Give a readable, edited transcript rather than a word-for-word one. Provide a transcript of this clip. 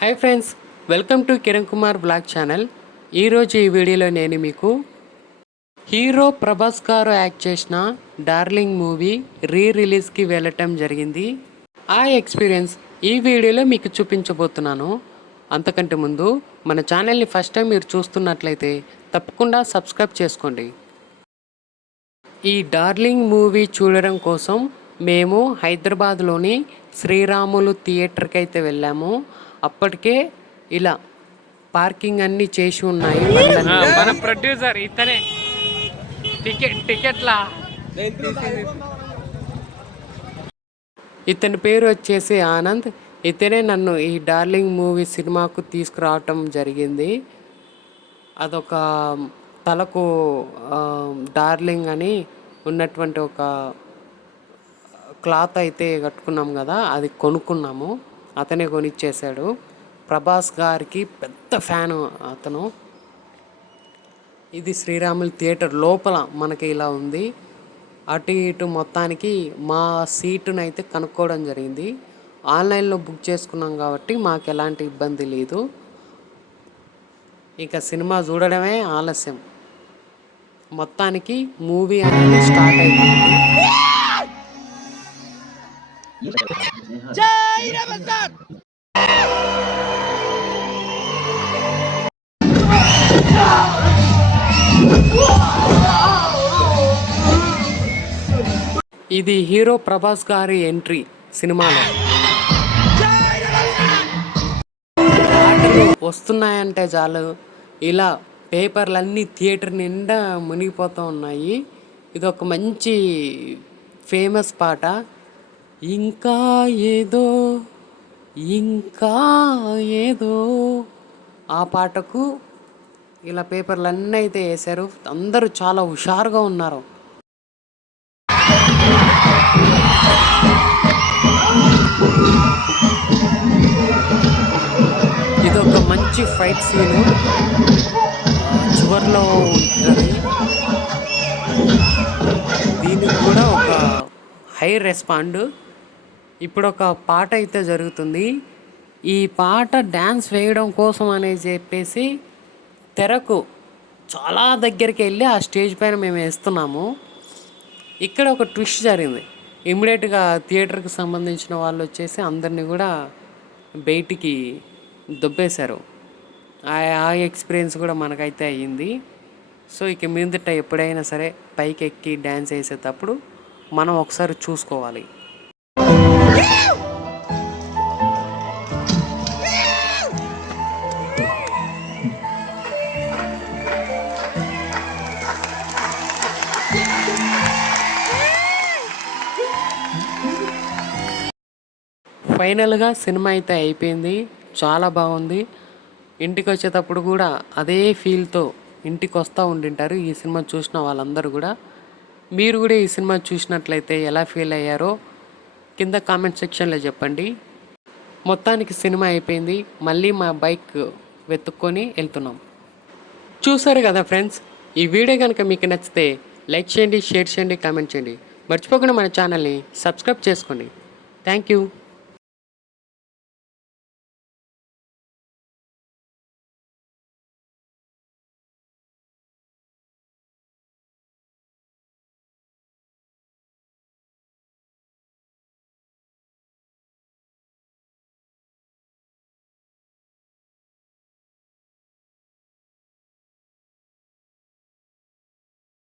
Hi friends, welcome to Kiran Kumar blog channel. ఈరోజు ఈ వీడియోలో నేను మీకు హీరో ప్రభాస్ గారు యాక్ట్ చేసిన డార్లింగ్ మూవీ రిలీజ్కి వెళ్ళటం జరిగింది. ఆ ఎక్స్పీరియన్స్ ఈ వీడియోలో మీకు చూపించబోతున్నాను. అంతకంటే ముందు మన ఛానల్ని ఫస్ట్ టైం మీరు చూస్తున్నట్లయితే తప్పకుండా సబ్స్క్రైబ్ చేసుకోండి. ఈ డార్లింగ్ మూవీ చూడడం కోసం మేము హైదరాబాద్లోని శ్రీరాములు థియేటర్కి అయితే వెళ్ళాము. అప్పటికే ఇలా పార్కింగ్ అన్నీ చేసి ఉన్నాయి. మన ప్రొడ్యూసర్ ఇతనే టికెట్లా ఇతని పేరు వచ్చేసి ఆనంద్. ఇతనే నన్ను ఈ డార్లింగ్ మూవీ సినిమాకు తీసుకురావటం జరిగింది. అదొక తలకు డార్లింగ్ అని ఉన్నటువంటి ఒక క్లాత్ అయితే కట్టుకున్నాం కదా, అది కొనుక్కున్నాము. అతనే కొనిచ్చేసాడు. ప్రభాస్ గారికి పెద్ద ఫ్యాను అతను. ఇది శ్రీరాములు థియేటర్ లోపల మనకి ఇలా ఉంది. అటు ఇటు మొత్తానికి మా సీటును అయితే కనుక్కోవడం జరిగింది. ఆన్లైన్లో బుక్ చేసుకున్నాం కాబట్టి మాకు ఎలాంటి ఇబ్బంది లేదు. ఇక సినిమా చూడడమే ఆలస్యం. మొత్తానికి మూవీ అనేది స్టార్ట్ అయిపోయింది. ఇది హీరో ప్రభాస్ గారి ఎంట్రీ సినిమాలో. పాటలు వస్తున్నాయంటే చాలు ఇలా పేపర్లన్నీ థియేటర్ నిండా మునిగిపోతూ ఉన్నాయి. ఇది ఒక మంచి ఫేమస్ పాట. ఇంకా ఏదో ఇంకా ఏదో, ఆ పాటకు ఇలా పేపర్లన్నీ అయితే వేశారు. అందరూ చాలా హుషారుగా ఉన్నారు. ఇది ఒక మంచి ఫైట్ సీను చివరిలో ఉంటుంది. దీనికి కూడా ఒక హై రెస్పాండ్. ఇప్పుడు ఒక పాట అయితే జరుగుతుంది. ఈ పాట డ్యాన్స్ వేయడం కోసం అనేది చెప్పేసి తెరకు చాలా దగ్గరికి వెళ్ళి ఆ స్టేజ్ పైన మేము వేస్తున్నాము. ఇక్కడ ఒక ట్విస్ట్ జరిగింది. ఇమ్మీడియట్గా థియేటర్కి సంబంధించిన వాళ్ళు వచ్చేసి అందరినీ కూడా బయటికి దొబ్బేశారు. ఆ ఎక్స్పీరియన్స్ కూడా మనకైతే అయ్యింది. సో ఇక మీదట ఎప్పుడైనా సరే పైకి ఎక్కి డ్యాన్స్ వేసేటప్పుడు మనం ఒకసారి చూసుకోవాలి. ఫైనల్గా సినిమా అయితే అయిపోయింది. చాలా బాగుంది. ఇంటికి వచ్చేటప్పుడు కూడా అదే ఫీల్తో ఇంటికి వస్తూ ఉండింటారు ఈ సినిమా చూసిన వాళ్ళందరూ కూడా. మీరు కూడా ఈ సినిమా చూసినట్లయితే ఎలా ఫీల్ అయ్యారో కింద కామెంట్ సెక్షన్లో చెప్పండి. మొత్తానికి సినిమా అయిపోయింది. మళ్ళీ మా బైక్ వెతుక్కొని వెళ్తున్నాం. చూసారు కదా ఫ్రెండ్స్, ఈ వీడియో కనుక మీకు నచ్చితే లైక్ చేయండి, షేర్ చేయండి, కామెంట్ చేయండి. మర్చిపోకుండా మన ఛానల్ని సబ్స్క్రైబ్ చేసుకోండి. Thank you.